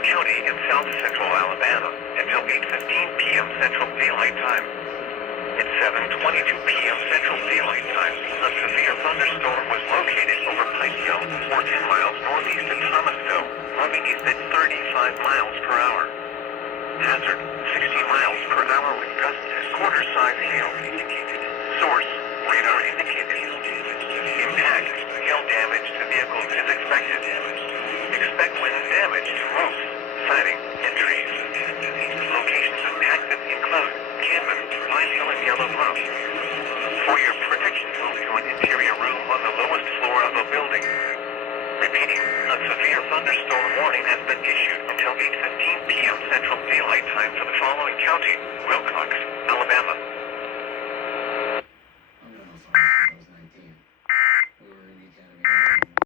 County in south central Alabama until 8:15 p.m. Central Daylight Time. At 7:22 p.m. Central Daylight Time, a severe thunderstorm was located over Pikeville, 14 miles northeast of Thomasville, moving east at 35 miles per hour. Hazard, 60 miles per hour with gusts and quarter-size hail. Source, radar indicated. Impact, hail damage to vehicles is expected. Expect wind damage to roofs, siding, and trees. Locations impacted include Canvas, Pine Hill, and Yellow Bluff. For your protection, move to an interior room on the lowest floor of a building. Repeating, a severe thunderstorm warning has been issued until 8:15 p.m. Central Daylight Time for the following county: Wilcox,